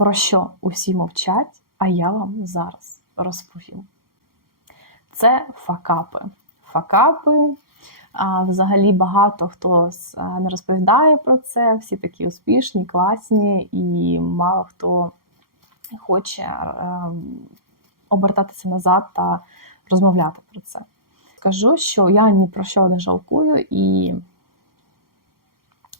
про що усі мовчать, а я вам зараз розповім. Це факапи. Факапи. А, взагалі багато хто не розповідає про це. Всі такі успішні, класні, і мало хто хоче обертатися назад та розмовляти про це. Скажу, що я ні про що не жалкую, і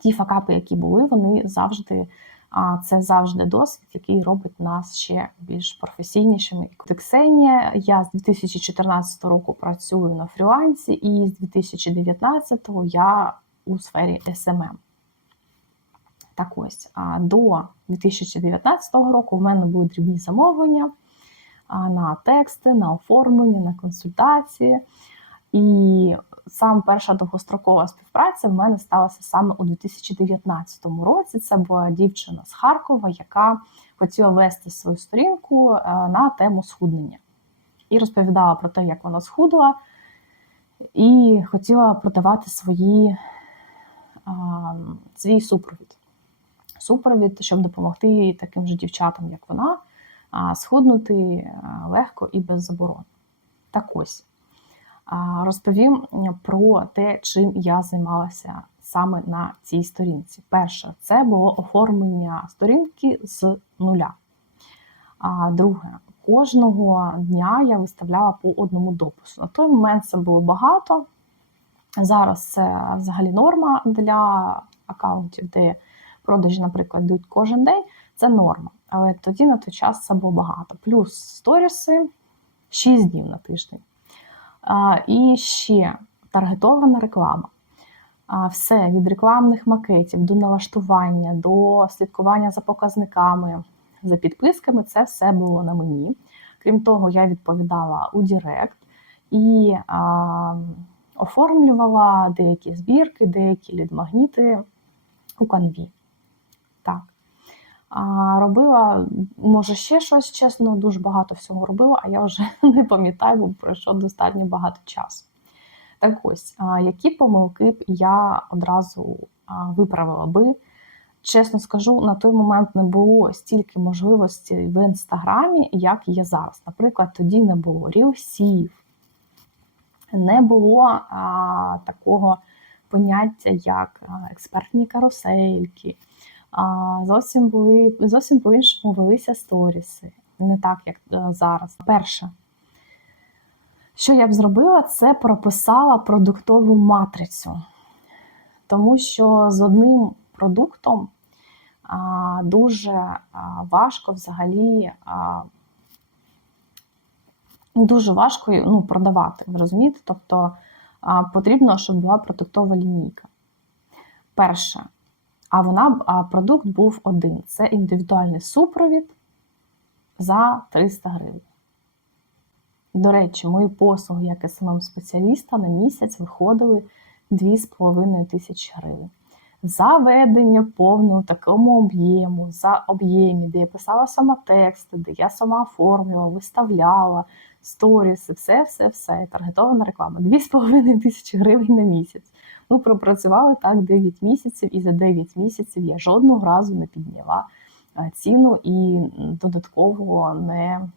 ті факапи, які були, вони завжди. А це завжди досвід, який робить нас ще більш професійнішими. Ксенія, я з 2014 року працюю на фрілансі, і з 2019 я у сфері SMM. Так ось, до 2019 року в мене були дрібні замовлення на тексти, на оформлення, на консультації. І сам перша довгострокова співпраця в мене сталася саме у 2019 році. Це була дівчина з Харкова, яка хотіла вести свою сторінку е, на тему схуднення. І розповідала про те, як вона схудла, і хотіла продавати свої, свій супровід. Супровід, щоб допомогти таким же дівчатам, як вона, схуднути е, легко і без заборон. Так ось. Розповім про те, чим я займалася саме на цій сторінці. Перше, це було оформлення сторінки з нуля. Друге, кожного дня я виставляла по одному допису. На той момент це було багато. Зараз це взагалі норма для аккаунтів, де продажі, наприклад, йдуть кожен день. Це норма. Але тоді на той час це було багато. Плюс сторіси 6 днів на тиждень. І ще таргетована реклама. Все від рекламних макетів до налаштування, до слідкування за показниками, за підписками це все було на мені. Крім того, я відповідала у Директ і а, оформлювала деякі збірки, деякі лідмагніти у канві. Робила, може, ще щось, чесно, дуже багато всього робила, а я вже не пам'ятаю, бо пройшло достатньо багато часу. Так ось, які помилки б я одразу виправила би. Чесно скажу, на той момент не було стільки можливостей в інстаграмі, як є зараз. Наприклад, тоді не було рілсів, не було а, такого поняття, як експертні карусельки. Зовсім були зовсім по-іншому велися сторіси, не так, як е, зараз. Перше, що я б зробила, це прописала продуктову матрицю, тому що з одним продуктом дуже важко взагалі. Дуже важко ну, продавати, ви розумієте? Тобто потрібно, щоб була продуктова лінійка. Перше, а вона а продукт був один: це індивідуальний супровід за 300 гривень. До речі, мої послуги як смм спеціаліста на місяць виходили 2,5 тисячі гривень. За ведення повного такому об'єму, за об'ємі, де я писала сама тексти, де я сама оформлювала, виставляла сторіси, все-все-все, таргетована реклама. 2,5 тисячі гривень на місяць. Ми пропрацювали так 9 місяців, і за 9 місяців я жодного разу не підняла е, ціну і додатково не,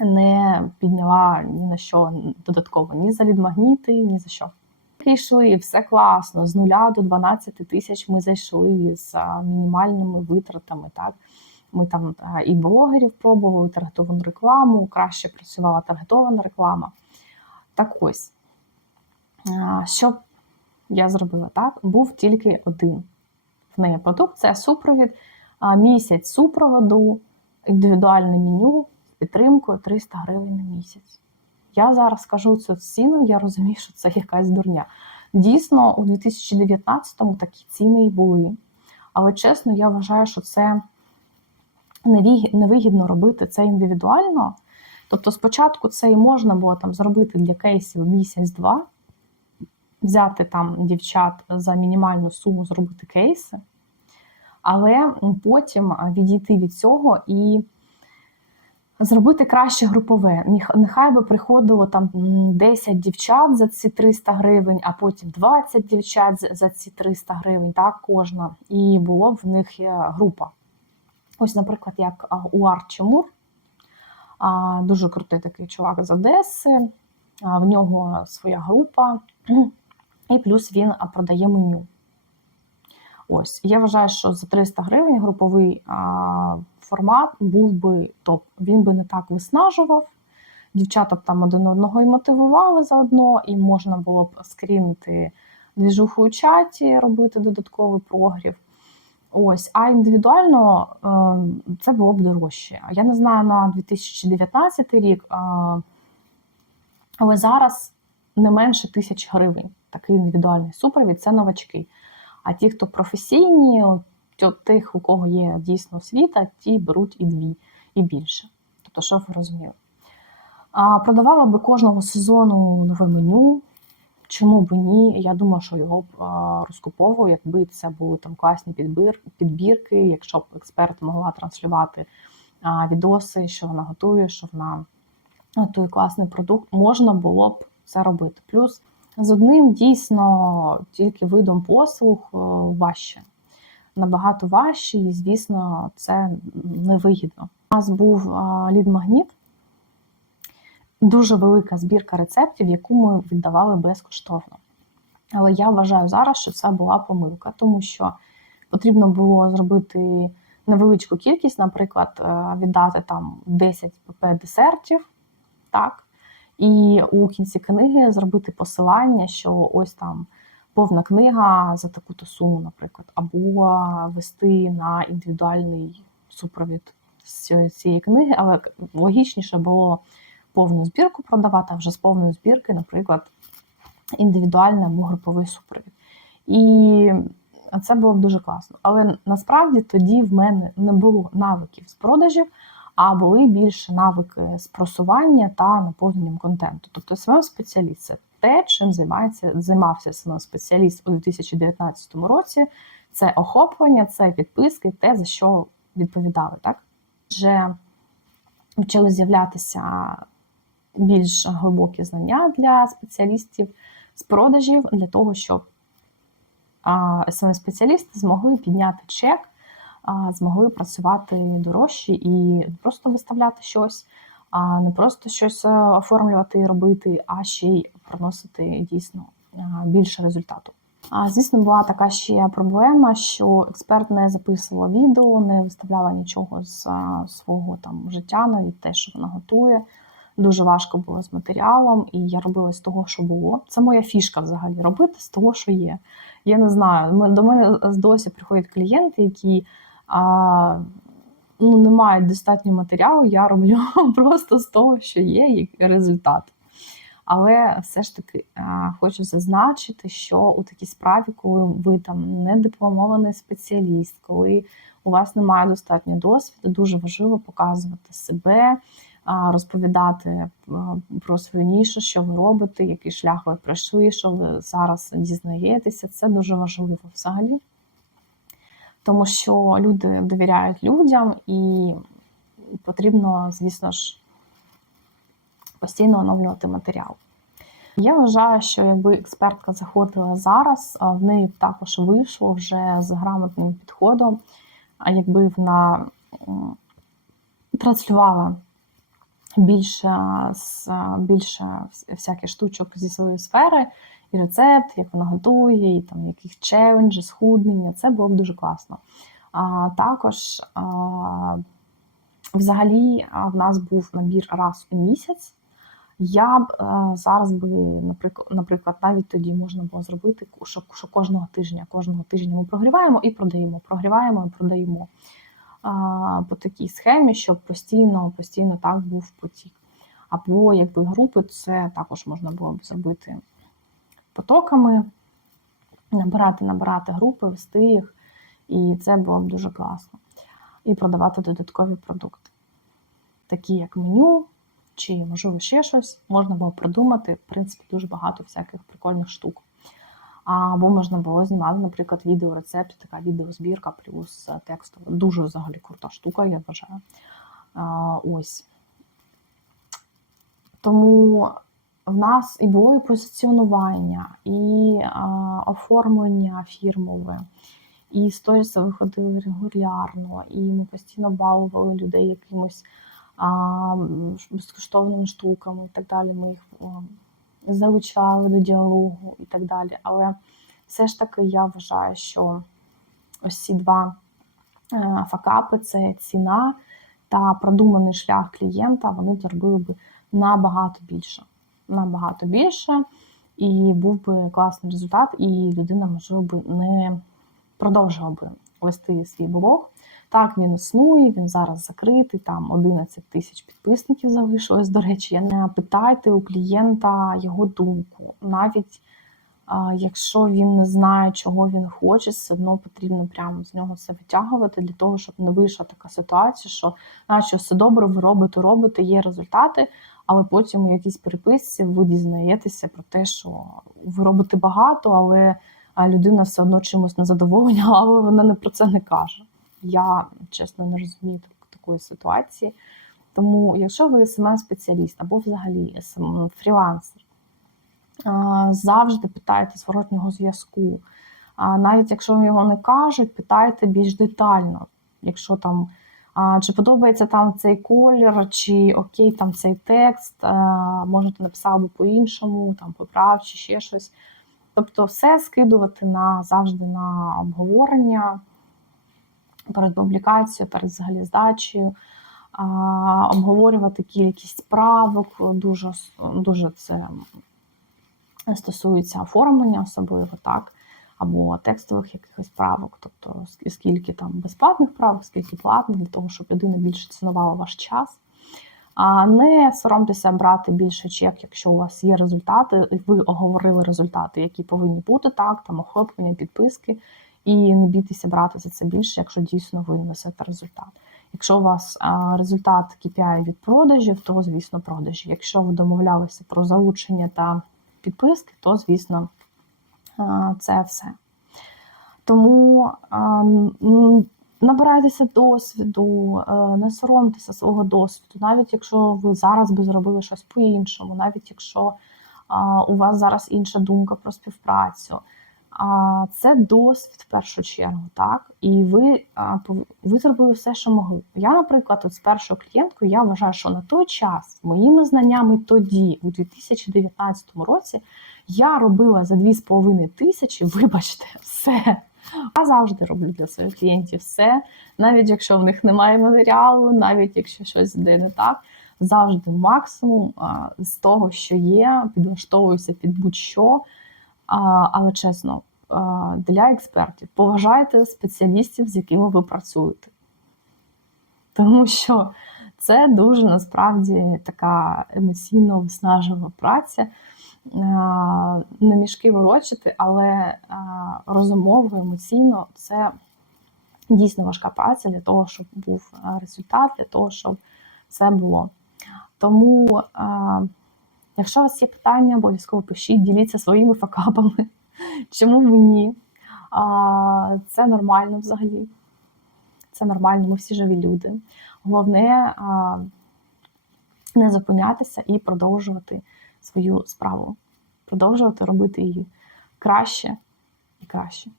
не підняла ні на що додатково, ні за лідмагніти, ні за що. Прийшли, все класно, з нуля до 12 тисяч ми зайшли з мінімальними витратами. Так? Ми там і блогерів пробували, таргетовану рекламу, краще працювала таргетована реклама. Так ось, а, що я зробила так? Був тільки один в неї продукт це супровід, місяць супроводу, індивідуальне меню з підтримкою 300 гривень на місяць. Я зараз кажу цю ціну, я розумію, що це якась дурня. Дійсно, у 2019-му такі ціни і були. Але чесно, я вважаю, що це невигідно робити це індивідуально. Тобто, спочатку це і можна було там зробити для кейсів місяць-два, взяти там дівчат за мінімальну суму, зробити кейси, але потім відійти від цього і зробити краще групове. Нехай би приходило там 10 дівчат за ці 300 гривень, а потім 20 дівчат за- ці 300 гривень, так, кожна. І було б в них е, група. Ось, наприклад, як а, Уар Чемур, дуже крутий такий чувак з Одеси, в нього своя група, і плюс він продає меню. Ось, я вважаю, що за 300 гривень груповий а, формат був би топ. Він би не так виснажував. Дівчата б там один одного і мотивували заодно, і можна було б скрінити двіжуху у чаті, робити додатковий прогрів. Ось, а індивідуально е, це було б дорожче. Я не знаю на 2019 рік, але зараз не менше тисяч гривень. Такий індивідуальний супровід це новачки. А ті, хто професійні, тих, у кого є дійсно освіта, ті беруть і дві, і більше. Тобто, що ви розуміли. А, продавала би кожного сезону нове меню. Чому б ні? Я думаю, що його б розкуповував, якби це були там класні підбір, підбірки, якщо б експерт могла транслювати відоси, що вона готує, що вона готує класний продукт, можна було б це робити. Плюс з одним дійсно тільки видом послуг е, важче. Набагато важче, і, звісно, це невигідно. У нас був лід-магніт, дуже велика збірка рецептів, яку ми віддавали безкоштовно. Але я вважаю зараз, що це була помилка, тому що потрібно було зробити невеличку кількість, наприклад, е, віддати там 10 pp десертів, так, і у кінці книги зробити посилання, що ось там повна книга за таку-то суму, наприклад, або вести на індивідуальний супровід з цієї книги, але логічніше було повну збірку продавати, а вже з повної збірки, наприклад, індивідуальний або груповий супровід. І це було б дуже класно. Але насправді тоді в мене не було навиків з продажів, а були більше навики з просування та наповненням контенту. Тобто smm спеціаліст це те, чим займається, займався smm спеціаліст у 2019 році. Це охоплення, це підписки, те, за що відповідали. Так? Вже почали з'являтися більш глибокі знання для спеціалістів з продажів для того, щоб smm спеціалісти змогли підняти чек, змогли працювати дорожче і не просто виставляти щось, а не просто щось е, оформлювати і робити, а ще й приносити дійсно більше результату. А звісно, була така ще проблема, що експерт не записував відео, не виставляла нічого з свого там життя, навіть те, що вона готує. Дуже важко було з матеріалом, і я робила з того, що було. Це моя фішка взагалі робити з того, що є. Я не знаю. До мене досі приходять клієнти, які а, ну, не мають достатньо матеріалу. Я роблю просто з того, що є, як результат. Але все ж таки хочу зазначити, що у такій справі, коли ви там не дипломований спеціаліст, коли у вас немає достатньо досвіду, дуже важливо показувати себе розповідати про свою нішу, що ви робите, який шлях ви пройшли, що ви зараз дізнаєтеся. Це дуже важливо взагалі. Тому що люди довіряють людям, і потрібно, звісно ж, постійно оновлювати матеріал. Я вважаю, що якби експертка заходила зараз, в неї також вийшло вже з грамотним підходом, якби вона транслювала більше більше всяких штучок зі своєї сфери, і рецепт, як вона готує, і там яких челенджі, схуднення. Це було б дуже класно. А також а, взагалі в нас був набір раз у місяць. Я б а, зараз би, наприклад, наприклад, навіть тоді можна було зробити, що, що кожного тижня, кожного тижня ми прогріваємо і продаємо, прогріваємо і продаємо по такій схемі, щоб постійно постійно так був потік. Або якби групи, це також можна було б зробити потоками, набирати, набирати групи, вести їх, і це було б дуже класно. І продавати додаткові продукти, такі як меню, чи, можливо, ще щось, можна було придумати, в принципі, дуже багато всяких прикольних штук. Або можна було знімати, наприклад, відеорецепт, така відеозбірка плюс текстова. Дуже взагалі крута штука, я вважаю. Ось. Тому в нас і було і позиціонування, і оформлення фірмове, І сторіси виходили регулярно, і ми постійно балували людей якимось а, безкоштовними штуками і так далі. Ми їх а, залучали до діалогу і так далі. Але все ж таки я вважаю, що ось ці два е, факапи це ціна та продуманий шлях клієнта, вони зробили би набагато більше. Набагато більше, і був би класний результат, і людина, можливо, би не продовжувала би вести свій блог. Так, він існує, він зараз закритий, там 11 тисяч підписників залишилось. До речі, не питайте у клієнта його думку. Навіть а, якщо він не знає, чого він хоче, все одно потрібно прямо з нього це витягувати для того, щоб не вийшла така ситуація, що наче все добре, ви робите, робите, є результати, але потім у якійсь переписці ви дізнаєтеся про те, що ви робите багато, але людина все одно чимось незадоволена, але вона не про це не каже. Я чесно не розумію так- такої ситуації. Тому, якщо ви СММ-спеціаліст або взагалі фрілансер, завжди питайте зворотнього зв'язку. А навіть якщо його не кажуть, питайте більш детально. Якщо там а, чи подобається там цей колір, чи окей, там цей текст, а, можете написати по-іншому, там поправ, чи ще щось. Тобто, все скидувати на завжди на обговорення перед публікацією, перед взагалі здачею, а, обговорювати кількість правок, дуже, дуже це стосується оформлення, особливо так, або текстових якихось правок, тобто скільки там безплатних правок, скільки платних, для того, щоб людина більше цінувала ваш час. А не соромтеся брати більше чек, якщо у вас є результати, і ви оговорили результати, які повинні бути, так, там охоплення, підписки, і не бійтеся брати за це більше, якщо дійсно ви несете результат. Якщо у вас результат KPI від продажів, то звісно продажі. Якщо ви домовлялися про залучення та підписки, то звісно це все. Тому набирайтеся досвіду, е, не соромтеся свого досвіду, навіть якщо ви зараз би зробили щось по-іншому, навіть якщо у вас зараз інша думка про співпрацю. Це досвід в першу чергу, так? І ви, ви зробили все, що могли. Я, наприклад, от з першою клієнткою, я вважаю, що на той час, моїми знаннями тоді, у 2019 році, я робила за 2,5 тисячі, вибачте, все. Я завжди роблю для своїх клієнтів все, навіть якщо в них немає матеріалу, навіть якщо щось йде не так, завжди максимум а, з того, що є, підлаштовуюся під будь-що. Але чесно, а, для експертів поважайте спеціалістів, з якими ви працюєте. Тому що це дуже насправді така емоційно виснажлива праця. А, Не мішки ворочити, але а, розумово, емоційно це дійсно важка праця для того, щоб був результат, для того, щоб все було. Тому, якщо у вас є питання, обов'язково пишіть, діліться своїми факапами. Чому мені? Це нормально взагалі. Це нормально, ми всі живі люди. Головне не зупинятися і продовжувати свою справу, продовжувати робити її краще і краще.